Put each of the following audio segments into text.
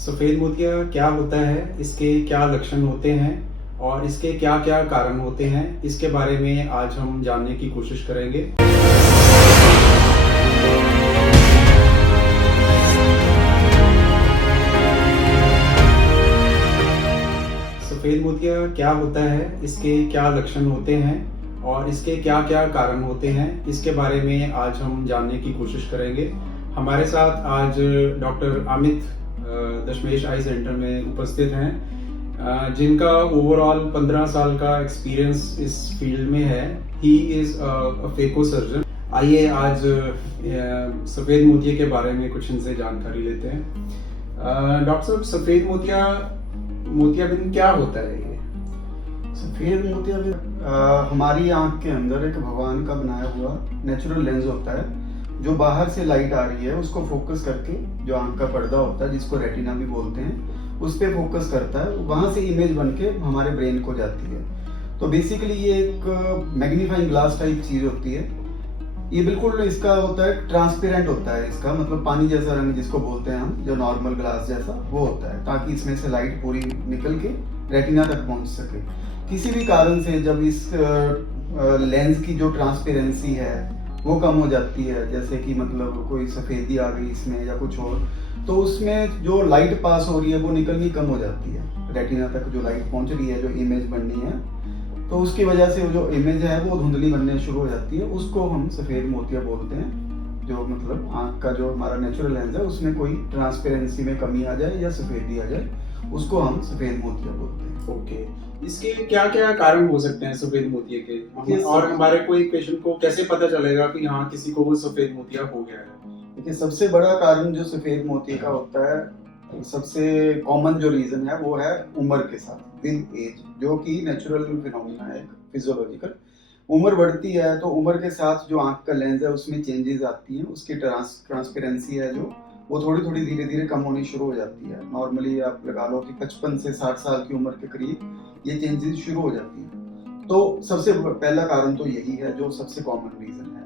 सफ़ेद मोतिया क्या होता है, इसके क्या लक्षण होते हैं और इसके क्या-क्या कारण होते हैं, इसके बारे में आज हम जानने की कोशिश करेंगे। सफ़ेद मोतिया क्या होता है, इसके क्या लक्षण होते हैं और इसके क्या-क्या कारण होते हैं, इसके बारे में आज हम जानने की कोशिश करेंगे। हमारे साथ आज डॉक्टर अमित दशमेश आई सेंटर में उपस्थित हैं, जिनका ओवरऑल 15 साल का एक्सपीरियंस इस फील्ड में है। He is a phaco surgeon. आइए आज सफ़ेद मोतिया के बारे में कुछ इनसे जानकारी लेते हैं। डॉक्टर साहब, सफ़ेद मोतियाबिंद क्या होता है ये? सफेद मोतियाबिंद हमारी आंख के अंदर एक भगवान का बनाया हुआ नेचुरल लेंस होता है, जो बाहर से लाइट आ रही है उसको फोकस करके जो आंख का पर्दा होता है, जिसको रेटिना भी बोलते हैं, उस पे फोकस करता है। वहां से इमेज बन के हमारे ब्रेन को जाती है। तो बेसिकली ये एक मैग्नीफाइंग ग्लास टाइप चीज होती है। ये बिल्कुल इसका होता है, ट्रांसपेरेंट होता है। इसका मतलब पानी जैसा रंग जिसको बोलते हैं हम, जो नॉर्मल ग्लास जैसा वो होता है, ताकि इसमें से लाइट पूरी निकल के रेटिना तक पहुंच सके। किसी भी कारण से जब इस लेंस की जो ट्रांसपेरेंसी है वो कम हो जाती है, जैसे कि मतलब कोई सफेदी आ गई इसमें या कुछ और, तो उसमें जो लाइट पास हो रही है वो निकलनी कम हो जाती है। रेटिना तक जो लाइट पहुंच रही है, जो इमेज बननी है, तो उसकी वजह से जो इमेज है वो धुंधली बनने शुरू हो जाती है। उसको हम सफेद मोतिया बोलते हैं। जो मतलब आंख का जो हमारा नेचुरल लेंस है उसमें कोई ट्रांसपेरेंसी में कमी आ जाए या सफेदी आ जाए, उसको हम सफेद मोतिया बोलते हैं। ओके, इसके क्या-क्या कारण हो सकते हैं सफ़ेद मोतिया के? और हमारे कोई पेशेंट को कैसे पता चलेगा कि हाँ, किसी को वो सफ़ेद मोतिया हो गया है? देखिए, सबसे बड़ा कारण जो सफेद मोतिया का होता है, सबसे कॉमन जो रीजन है वो है उम्र के साथ, विद एज, जो कि नेचुरल फिनोमिना है, फिजियोलॉजिकल। उम्र बढ़ती है तो उम्र के साथ जो आंख का लेंस है उसमें चेंजेस आती हैं। उसकी ट्रांसपेरेंसी है जो, वो थोड़ी थोड़ी धीरे धीरे कम होनी शुरू हो जाती है। नॉर्मली आप लगा लो कि 55 से 60 साल की उम्र के करीब ये चेंजेस शुरू हो जाती है। तो सबसे पहला कारण तो यही है, जो सबसे कॉमन रीजन है।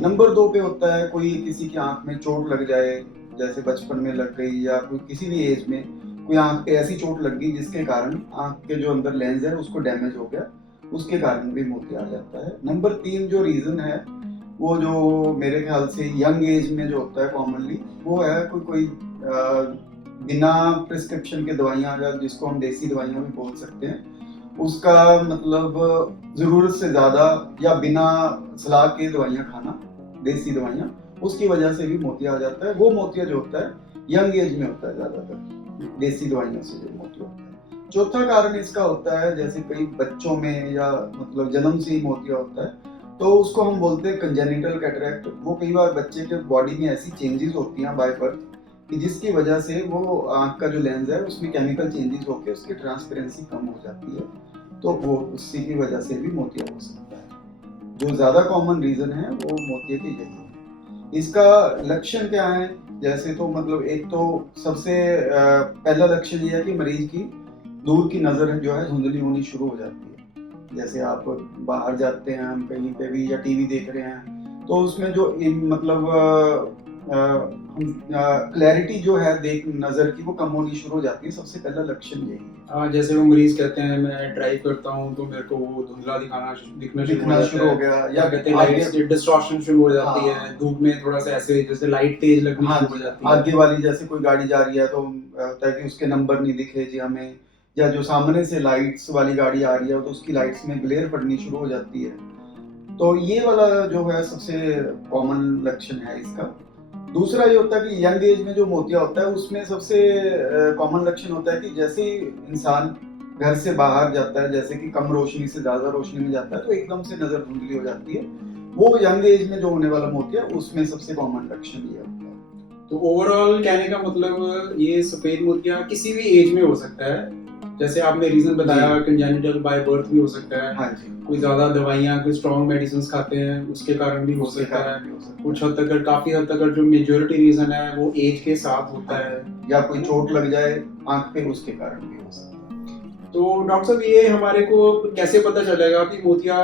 नंबर 2 पे होता है कोई किसी की आंख में चोट लग जाए, जैसे बचपन में लग गई या कोई किसी भी एज में कोई आंख पे ऐसी चोट लग गई जिसके कारण आंख के जो अंदर लेंस है उसको डैमेज हो गया, उसके कारण भी मोतिया आ जाता है। नंबर 3 जो रीजन है, वो जो मेरे ख्याल से यंग एज में जो होता है कॉमनली, वो है कोई बिना प्रिस्क्रिप्शन के दवाइयाँ, या जिसको हम देसी दवाइयाँ भी बोल सकते हैं, उसका मतलब जरूरत से ज्यादा या बिना सलाह के दवाइयाँ खाना, देसी दवाइयाँ, उसकी वजह से भी मोतिया आ जाता है। वो मोतिया जो होता है यंग एज में होता है ज्यादातर, देसी दवाइयों से जो मोतिया होता है। चौथा कारण इसका होता है, जैसे कई बच्चों में या मतलब जन्म से ही मोतिया होता है, तो उसको हम बोलते हैं कंजेनिटल कैटरैक्ट। वो कई बार बच्चे के बॉडी में ऐसी चेंजेस होती हैं बाय बर्थ, कि जिसकी वजह से वो आंख का जो लेंस है उसमें केमिकल चेंजेस होकर उसकी ट्रांसपेरेंसी कम हो जाती है, तो वो उसी की वजह से भी मोतिया हो सकता है। जो ज्यादा कॉमन रीजन है वो मोतिया के यही है। इसका लक्षण क्या है? जैसे तो मतलब एक तो सबसे पहला लक्षण ये है कि मरीज की दूर की नजर जो है धुंधली होनी शुरू हो जाती है। जैसे आप बाहर जाते हैं, हम कहीं पे भी, या टीवी देख रहे हैं, तो उसमें जो मतलब क्लैरिटी जो है देख नजर की, वो कम होनी शुरू हो जाती है। सबसे पहला लक्षण यही है। जैसे वो मरीज कहते हैं मैं ड्राइव करता हूँ तो मेरे को वो धुंधला दिखना शुरू हो गया, या कहते हैं लाइट डिस्टॉर्शन शुरू हो जाती है, धूप में थोड़ा सा ऐसे जैसे लाइट तेज लगनी शुरू हो जाती है। आगे वाली जैसे कोई गाड़ी जा रही है तो होता है कि उसके नंबर नहीं दिखे जी हमें, या जो सामने से लाइट्स वाली गाड़ी आ रही है तो उसकी लाइट्स में ग्लेयर पड़नी शुरू हो जाती है। तो ये वाला जो है सबसे कॉमन लक्षण है इसका। दूसरा ये होता है कि यंग एज में जो मोतिया होता है उसमें सबसे कॉमन लक्षण होता है कि जैसे ही इंसान घर से बाहर जाता है, जैसे कि कम रोशनी से ज्यादा रोशनी में जाता है, तो एकदम से नजर धुंधली हो जाती है। वो यंग एज में जो होने वाला मोतिया, उसमें सबसे कॉमन लक्षण ये होता है। तो ओवरऑल कहने का मतलब ये सफेद मोतिया किसी भी एज में हो सकता है। जैसे आपने रीजन बताया, कंजेनिटल बाय बर्थ भी हो सकता है। हाँ जी। कोई ज्यादा दवाइयाँ, कोई स्ट्रॉन्ग मेडिसिन खाते हैं उसके कारण भी हो सकता है। कुछ हद तक, काफी हद तक जो मेजॉरिटी रीजन है वो एज के साथ होता है, या कोई चोट लग जाए आंख पे, उसके कारण भी हो सकता है। तो डॉक्टर साहब, ये हमारे को कैसे पता चलेगा कि मोतिया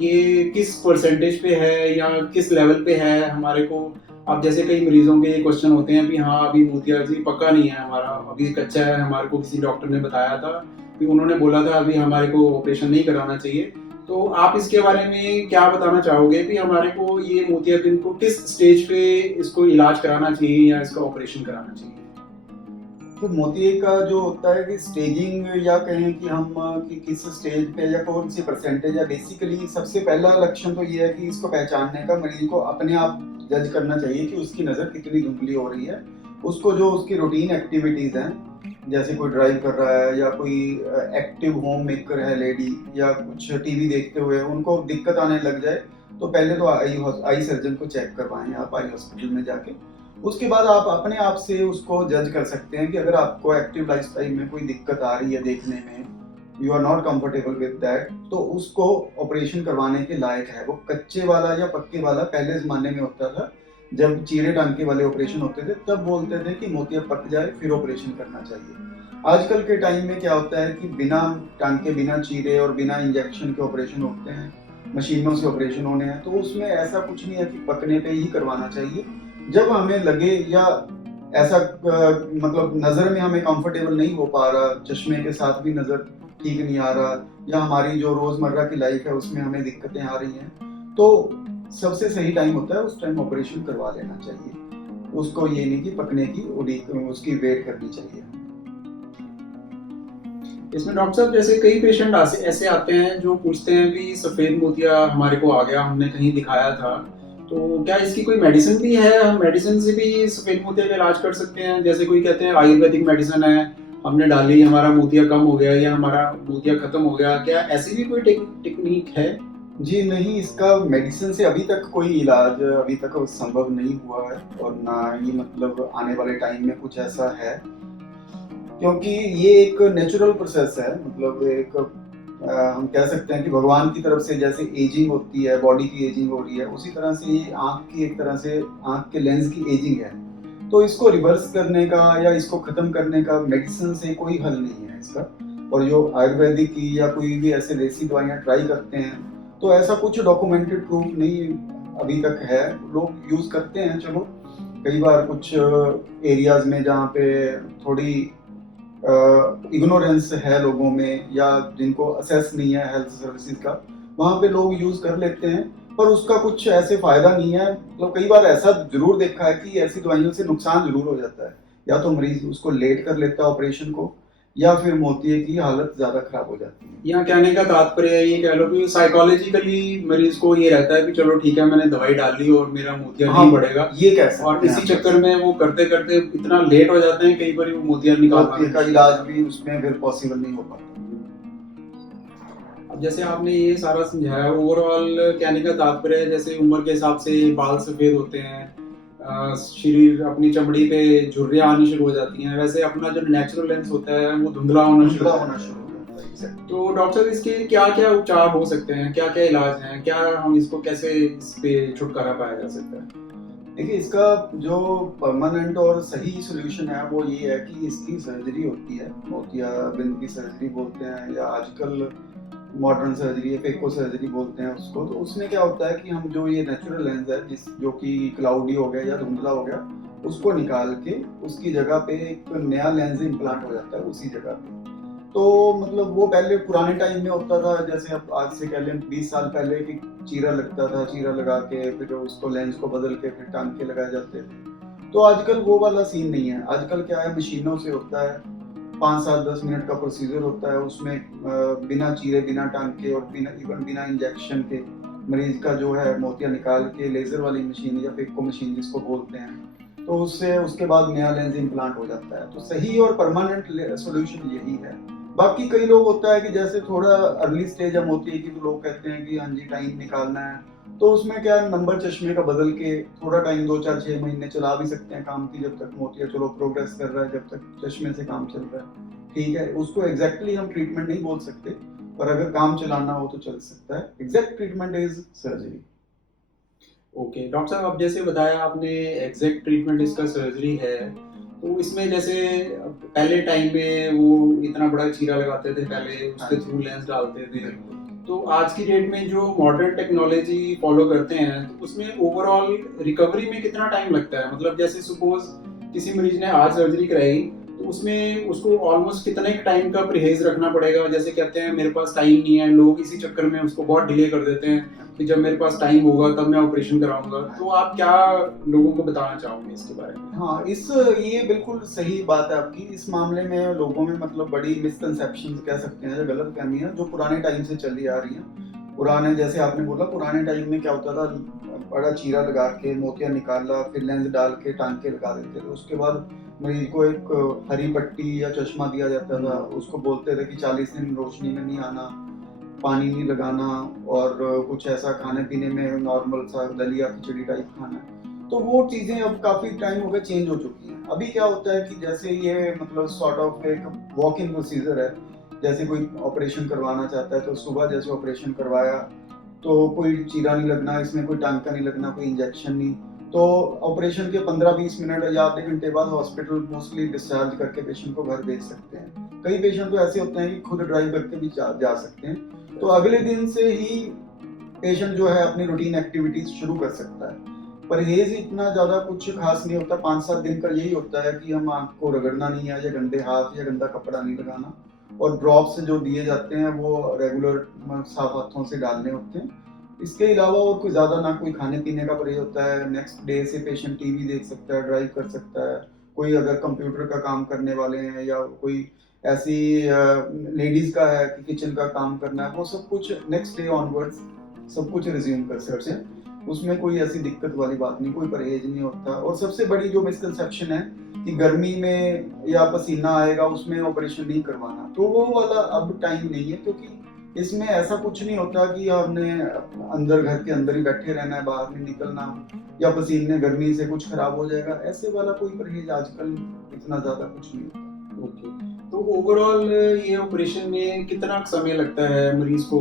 ये किस परसेंटेज पे है या किस लेवल पे है? हमारे को अब जैसे कई मरीजों के क्वेश्चन होते हैं कि हाँ अभी मोतिया जी पक्का नहीं है हमारा, अभी कच्चा है, हमारे को किसी डॉक्टर ने बताया था कि उन्होंने बोला था अभी हमारे को ऑपरेशन नहीं कराना चाहिए। तो आप इसके बारे में क्या बताना चाहोगे कि हमारे को ये मोतियाबिंद को किस स्टेज पे इसको इलाज कराना चाहिए या इसका ऑपरेशन कराना चाहिए? तो मोतिये का जो होता है कि स्टेजिंग या कहें कि हम कि किस स्टेज पे या कौन सी परसेंटेज है, बेसिकली सबसे पहला लक्षण तो ये है कि इसको पहचानने का मरीज को अपने आप जज करना चाहिए कि उसकी नज़र कितनी धुंधली हो रही है। उसको जो उसकी रूटीन एक्टिविटीज़ हैं, जैसे कोई ड्राइव कर रहा है या कोई एक्टिव होम मेकर है लेडी, या कुछ टीवी देखते हुए उनको दिक्कत आने लग जाए, तो पहले तो आई सर्जन को चेक करवाएं आप आई हॉस्पिटल में जाके। उसके बाद आप अपने आप से उसको जज कर सकते हैं कि अगर आपको एक्टिव लाइफस्टाइल में कोई दिक्कत आ रही है देखने में, you are not comfortable with that, तो उसको ऑपरेशन करवाने के लायक है। वो कच्चे वाला या पक्के वाला पहले ज़माने में होता था, जब चीरे टांके वाले ऑपरेशन होते थे तब बोलते थे कि मोतिया पक जाए फिर ऑपरेशन करना चाहिए। आजकल के टाइम में क्या होता है कि बिना टांके, बिना चीरे और बिना इंजेक्शन के ऑपरेशन होते हैं, मशीनों से ऑपरेशन होने हैं, तो उसमें ऐसा कुछ नहीं है कि पकने पे ही करवाना चाहिए। जब हमें लगे या ऐसा मतलब नज़र में हमें कंफर्टेबल नहीं हो पा रहा, चश्मे के साथ भी नज़र ठीक नहीं आ रहा, या हमारी जो रोज़मर्रा की लाइफ है उसमें हमें दिक्कतें आ रही हैं, तो सबसे सही टाइम होता है उस टाइम ऑपरेशन करवा लेना चाहिए। उसको ये नहीं कि पकने की उसकी वेट करनी चाहिए। इसमें डॉक्टर साहब जैसे कई पेशेंट ऐसे आते हैं जो पूछते हैं कि सफेद मोतिया हमारे को आ गया, हमने कहीं दिखाया था, तो क्या इसकी कोई मेडिसिन भी है, हम मेडिसिन से भी सफेद मोतिया का इलाज कर सकते हैं? जैसे कोई कहते हैं आयुर्वेदिक मेडिसिन है, हमने डाली, हमारा मोतिया कम हो गया या हमारा मोतिया खत्म हो गया, क्या ऐसी भी कोई टेक्निक है? जी नहीं, इसका मेडिसिन से अभी तक कोई इलाज अभी तक संभव नहीं हुआ है, और ना ही मतलब आने वाले टाइम में कुछ ऐसा है, क्योंकि ये एक नेचुरल प्रोसेस है। मतलब एक हम कह सकते हैं कि भगवान की तरफ से जैसे एजिंग होती है, बॉडी की एजिंग हो रही है, उसी तरह से ये आँख की एक तरह से आँख के लेंस की एजिंग है। तो इसको रिवर्स करने का या इसको खत्म करने का मेडिसिन से कोई हल नहीं है इसका। और जो आयुर्वेदिक की या कोई भी ऐसे देसी दवाइयाँ ट्राई करते हैं, तो ऐसा कुछ डॉक्यूमेंटेड प्रूफ नहीं अभी तक है। लोग यूज़ करते हैं, चलो कई बार कुछ एरियाज में जहाँ पे थोड़ी इग्नोरेंस है लोगों में, या जिनको असेस नहीं है हेल्थ सर्विसेज का, वहाँ पे लोग यूज़ कर लेते हैं, पर उसका कुछ ऐसे फ़ायदा नहीं है। मतलब कई बार ऐसा ज़रूर देखा है कि ऐसी दवाइयों से नुकसान ज़रूर हो जाता है, या तो मरीज़ उसको लेट कर लेता है ऑपरेशन को, या फिर मोतिये की हालत ज़्यादा खराब हो जाती है। यहाँ कहने का तात्पर्य है, ये कह लो कि साइकोलॉजिकली मरीज को ये रहता है कि चलो ठीक है मैंने दवाई डाल ली और मेरा मोतिया नहीं बढ़ेगा, ये कह सकते और इसी चक्कर में वो करते करते इतना लेट हो जाते हैं, कई बार वो मोतिया मोतिये का इलाज भी उसमें फिर पॉसिबल नहीं हो पाता। अब जैसे आपने ये सारा समझाया, ओवरऑल कहने का तात्पर्य है जैसे उम्र के हिसाब से बाल सफेद होते हैं, शरीर अपनी चमड़ी पे झुर्रियाँ आनी शुरू हो जाती हैं, वैसे अपना जो नेचुरल लेंस होता है वो धुंधला होना शुरू हो जाता है। तो डॉक्टर इसके क्या क्या उपचार हो सकते हैं, क्या क्या इलाज हैं, क्या हम इसको कैसे इस पे छुटकारा पाया जा सकता है? देखिए, इसका जो परमानेंट और सही सोल्यूशन है वो ये है कि इसकी सर्जरी होती है, मोतियाबिंद की सर्जरी बोलते हैं, या आजकल मॉडर्न सर्जरी है, फेको सर्जरी बोलते हैं उसको। तो उसमें क्या होता है कि हम जो ये नेचुरल लेंस है जो कि क्लाउडी हो गया या धुंधला हो गया, उसको निकाल के उसकी जगह पे एक नया लेंस इम्प्लांट हो जाता है उसी जगह पे। तो मतलब वो पहले पुराने टाइम में होता था, जैसे अब आज से कह लें 20 साल पहले कि चीरा लगता था, चीरा लगा के फिर उसको लेंस को बदल के फिर टांके लगाए जाते थे। तो आजकल वो वाला सीन नहीं है। आजकल क्या है, मशीनों से होता है, 5, 7, 10 मिनट का प्रोसीजर होता है, उसमें बिना चीरे, बिना टांके और बिना इंजेक्शन के मरीज का जो है मोतिया निकाल के लेजर वाली मशीन या फेको मशीन जिसको बोलते हैं, तो उससे उसके बाद नया लेंस इम्प्लांट हो जाता है। तो सही और परमानेंट सोल्यूशन यही है। बाकी कई लोग होता है कि जैसे थोड़ा अर्ली स्टेज है मोतिये की, तो लोग कहते हैं कि हाँ जी टाइम निकालना है, तो उसमें क्या नंबर चश्मे का बदल के थोड़ा टाइम 2, 4, 6 महीने चला भी सकते हैं काम की, जब तक मोतिया चलो प्रोग्रेस कर रहा है, जब तक चश्मे से काम चल रहा है, ठीक है। उसको एग्जैक्टली हम ट्रीटमेंट नहीं बोल सकते, पर अगर काम चलाना हो तो चल सकता है। Exact treatment is surgery. Okay doctor साहब, अब जैसे बताया आपने एग्जैक्ट ट्रीटमेंट इसका सर्जरी है, तो इसमें जैसे पहले टाइम में वो इतना बड़ा चीरा लगाते थे, पहले उसके थ्रू लेंस डालते थे, तो आज की डेट में जो मॉडर्न टेक्नोलॉजी फॉलो करते हैं तो उसमें ओवरऑल रिकवरी में कितना टाइम लगता है? मतलब जैसे सपोज किसी मरीज ने आज सर्जरी कराई तो उसमें उसको ऑलमोस्ट कितने टाइम का परहेज रखना पड़ेगा? जैसे कहते हैं मेरे पास टाइम नहीं है, लोग इसी चक्कर में उसको बहुत डिले कर देते हैं कि जब मेरे पास टाइम होगा तब मैं ऑपरेशन कराऊंगा। तो आप क्या लोगों को बताना चाहोगे इसके बारे में? हाँ, ये बिल्कुल सही बात है आपकी। इस मामले में लोगों में मतलब बड़ी मिसकंसेप्शन कह सकते हैं, गलत फहमियाँ जो पुराने टाइम से चली आ रही हैं। पुराने, जैसे आपने बोला, पुराने टाइम में क्या होता था, बड़ा चीरा लगा के मोतिया निकाला, फिर लेंस डाल के टांके लगा देते थे। उसके बाद मरीज को एक हरी पट्टी या चश्मा दिया जाता था। उसको बोलते थे कि 40 दिन रोशनी में नहीं आना, पानी नहीं लगाना, और कुछ ऐसा खाने पीने में नॉर्मल सा दलिया खिचड़ी टाइप खाना है। तो वो चीजें अब काफी टाइम हो गया चेंज हो चुकी हैं। अभी क्या होता है कि जैसे ये मतलब सॉर्ट ऑफ एक वॉक इन प्रोसीजर है। जैसे कोई ऑपरेशन करवाना चाहता है तो सुबह जैसे ऑपरेशन करवाया तो कोई चीरा नहीं लगना, इसमें कोई टांका नहीं लगना, कोई इंजेक्शन नहीं। तो ऑपरेशन के 15-20 मिनट या आधे घंटे बाद हॉस्पिटल मोस्टली डिस्चार्ज करके पेशेंट को घर भेज सकते हैं। कई पेशेंट तो ऐसे होते हैं कि खुद ड्राइव करके भी जा सकते हैं। तो अगले दिन से ही पेशेंट जो है अपनी रूटीन एक्टिविटीज शुरू कर सकता है। परहेज इतना ज्यादा कुछ खास नहीं होता। 5-7 दिन का यही होता है कि हम आंख को रगड़ना नहीं है, या गंदे हाथ या गंदा कपड़ा नहीं लगाना, और ड्रॉप्स जो दिए जाते हैं वो रेगुलर साफ हाथों से डालने होते हैं। इसके अलावा और कोई ज्यादा ना कोई खाने पीने का परहेज होता है। नेक्स्ट डे से पेशेंट टीवी देख सकता है, ड्राइव कर सकता है। कोई अगर कंप्यूटर का काम करने वाले हैं या कोई ऐसी लेडीज का है कि किचन का काम करना है, वो सब कुछ नेक्स्ट डे ऑनवर्ड्स सब कुछ रिज्यूम कर सकते हैं। उसमें कोई ऐसी दिक्कत वाली बात नहीं, कोई परहेज नहीं होता। और सबसे बड़ी जो मिसकंसेप्शन है कि गर्मी में या पसीना आएगा उसमें ऑपरेशन नहीं करवाना, तो वो वाला अब टाइम नहीं है। क्योंकि इसमें ऐसा कुछ नहीं होता कि हमने अंदर घर के अंदर ही बैठे रहना है, बाहर नहीं निकलना, या पसीने गर्मी से कुछ खराब हो जाएगा, ऐसे वाला कोई परहेज आजकल इतना ज्यादा कुछ नहीं होता। ओके, तो ओवरऑल ये ऑपरेशन में कितना समय लगता है मरीज को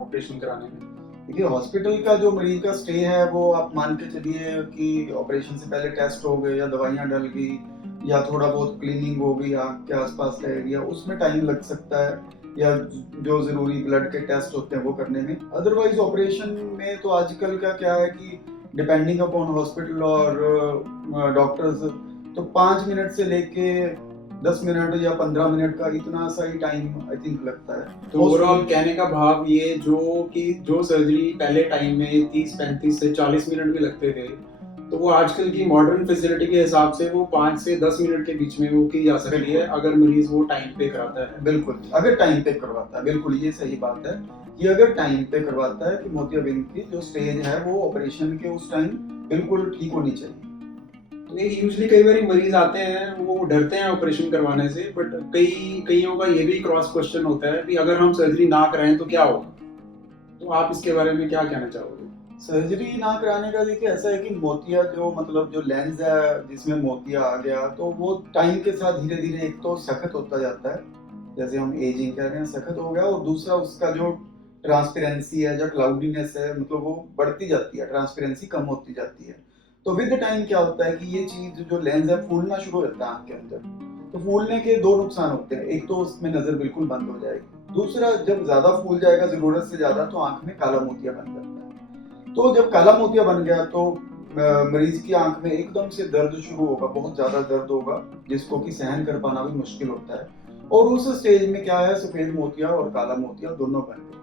ऑपरेशन कराने में? देखिए, हॉस्पिटल का जो मरीज का स्टे है वो आप मान के चलिए कि ऑपरेशन से पहले टेस्ट हो गए, या दवाइयाँ डल गई, या थोड़ा बहुत क्लीनिंग हो गई आँख के आसपास का एरिया, उसमें टाइम लग सकता है, या जो जरूरी ब्लड के टेस्ट होते हैं वो करने में। अदरवाइज ऑपरेशन में तो आजकल का क्या है कि डिपेंडिंग अपॉन हॉस्पिटल और डॉक्टर्स, तो 5 मिनट से लेके 10 मिनट या 15 मिनट का इतना सा ही टाइम आई थिंक लगता है। तो ओवरऑल कहने का भाव ये जो सर्जरी पहले टाइम में 30-35 से 40 मिनट भी लगते थे, तो वो आजकल की मॉडर्न फैसिलिटी के हिसाब से वो 5 से 10 मिनट के बीच में वो की जा सकती है, अगर मरीज वो टाइम पे कराता है। बिल्कुल, अगर टाइम पे करवाता है, बिल्कुल ये सही बात है कि अगर टाइम पे करवाता है कि मोतियाबिंद की जो स्टेज है वो ऑपरेशन के उस टाइम बिल्कुल ठीक होनी चाहिए। तो ये यूजुअली कई बार मरीज आते हैं वो डरते हैं ऑपरेशन करवाने से, बट कईयों का ये भी क्रॉस क्वेश्चन होता है कि अगर हम सर्जरी ना कराएं तो क्या होगा? तो आप इसके बारे में क्या कहना चाहोगे? सर्जरी ना कराने का देखिए ऐसा है कि मोतिया जो मतलब जो लेंस है जिसमें मोतिया आ गया, तो वो टाइम के साथ धीरे धीरे एक तो सख्त होता जाता है, जैसे हम एजिंग कह रहे हैं, सख्त हो गया, और दूसरा उसका जो ट्रांसपेरेंसी है, जो क्लाउडीनेस है, मतलब वो बढ़ती जाती है, ट्रांसपेरेंसी कम होती जाती है। तो विद टाइम क्या होता है कि ये चीज जो लेंस है फूलना शुरू हो जाता है आंख के अंदर। तो फूलने के 2 नुकसान होते हैं, एक तो उसमें नजर बिल्कुल बंद हो जाएगी, दूसरा जब ज्यादा फूल जाएगा जरूरत से ज्यादा तो आंख में काला मोतिया बन जाता है। तो जब काला मोतिया बन गया तो मरीज की आंख में एकदम से दर्द शुरू होगा, बहुत ज्यादा दर्द होगा, जिसको कि सहन कर पाना भी मुश्किल होता है। और उस स्टेज में क्या है, सफेद मोतिया और काला मोतिया दोनों बन गए।